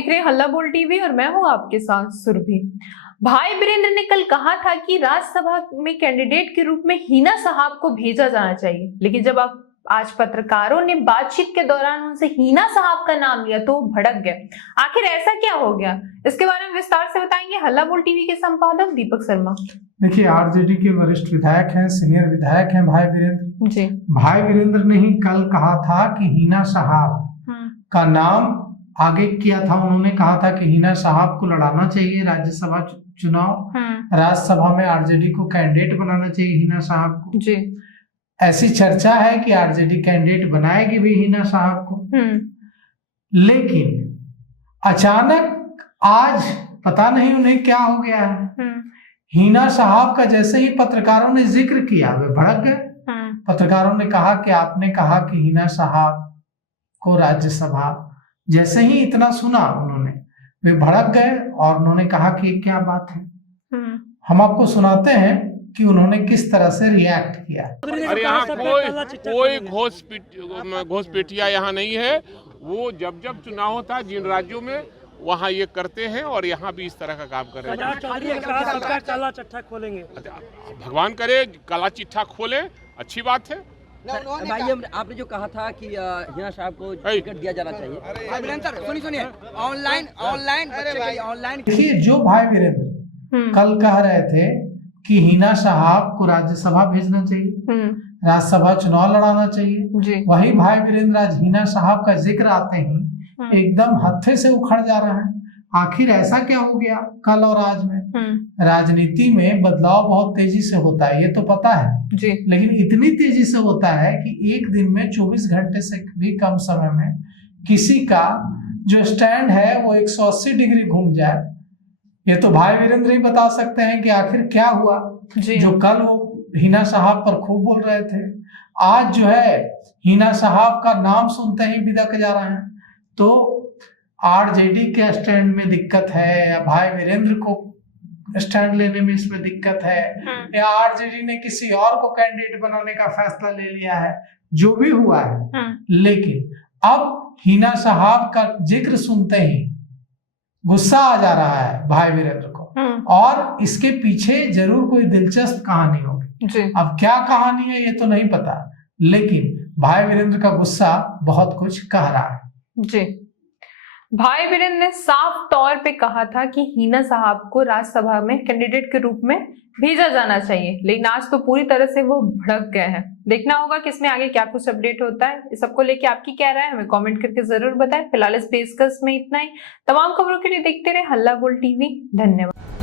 देख रहे हैं हल्ला बोल टीवी और मैं हूं आपके साथ सुरभि। भाई वीरेंद्र ने कल कहा था कि राज्यसभा में कैंडिडेट के रूप में हिना साहब को भेजा जाना चाहिए, लेकिन जब आप आज पत्रकारों ने बातचीत के दौरान उनसे हिना साहब का नाम लिया तो भड़क गए। आखिर ऐसा क्या हो गया, इसके बारे में विस्तार से बताएंगे हल्ला बोल टीवी के संपादक दीपक शर्मा। देखिए, आरजेडी के वरिष्ठ विधायक हैं, सीनियर विधायक हैं भाई वीरेंद्र जी। भाई वीरेंद्र ने ही कल कहा था कि हिना साहब का नाम आगे किया था। उन्होंने कहा था कि हिना साहब को लड़ाना चाहिए राज्यसभा चुनाव, राज्यसभा में आरजेडी को कैंडिडेट बनाना चाहिए हिना साहब को जी। ऐसी चर्चा है कि आरजेडी कैंडिडेट बनाएगी भी हिना साहब को। लेकिन अचानक आज पता नहीं उन्हें क्या हो गया है। हिना साहब का जैसे ही पत्रकारों ने जिक्र किया वे भड़क गए। पत्रकारों ने कहा कि आपने कहा कि हिना साहब को राज्यसभा, जैसे ही इतना सुना उन्होंने वे भड़क गए और उन्होंने कहा कि क्या बात है। हम आपको सुनाते हैं कि उन्होंने किस तरह से रिएक्ट किया। अरे यहाँ कोई घोषपेटिया यहाँ नहीं है। वो जब जब चुनाव होता है जिन राज्यों में वहाँ ये करते हैं और यहाँ भी इस तरह का काम कर रहे हैं। काला चिट्ठा खोलेंगे, भगवान करे काला चिट्ठा खोले, अच्छी बात है। भाई आपने जो कहा था कि हिना साहब को टिकट दिया जाना चाहिए, सुनिए ऑनलाइन देखिए, जो भाई वीरेंद्र कल कह रहे थे कि हिना साहब को राज्यसभा भेजना चाहिए, राज्यसभा चुनाव लड़ाना चाहिए, वही भाई वीरेंद्र आज हिना साहब का जिक्र आते ही एकदम हत्थे से उखड़ जा रहा है। आखिर ऐसा क्या हो गया कल और आज में। राजनीति में बदलाव बहुत तेजी से होता है, ये तो पता है जी। लेकिन इतनी तेजी से होता है कि एक दिन में 24 घंटे से भी कम समय में किसी का जो स्टैंड है वो 180 डिग्री घूम जाए। ये तो भाई वीरेंद्र ही बता सकते हैं कि आखिर क्या हुआ जी। जो कल वो हिना साहब पर खूब बोल रहे थे, आज जो है हिना साहब का नाम सुनते ही बिदक जा रहे हैं। तो आरजेडी के स्टैंड में दिक्कत है या भाई वीरेंद्र को स्टैंड लेने में इसमें दिक्कत है, या आरजेडी ने किसी और को कैंडिडेट बनाने का फैसला ले लिया है, जो भी हुआ है, लेकिन अब हिना साहब का जिक्र सुनते ही गुस्सा आ जा रहा है भाई वीरेंद्र को। और इसके पीछे जरूर कोई दिलचस्प कहानी होगी। अब क्या कहानी है ये तो नहीं पता, लेकिन भाई वीरेंद्र का गुस्सा बहुत कुछ कह रहा है जी। भाई वीरेंद्र ने साफ तौर पे कहा था कि हिना साहब को राज्यसभा में कैंडिडेट के रूप में भेजा जाना चाहिए, लेकिन आज तो पूरी तरह से वो भड़क गए हैं। देखना होगा कि इसमें आगे क्या कुछ अपडेट होता है। इस सबको लेके आपकी क्या राय है हमें कमेंट करके जरूर बताएं। फिलहाल इस पेशकश में इतना ही। तमाम खबरों के लिए देखते रहे हल्ला बोल टीवी। धन्यवाद।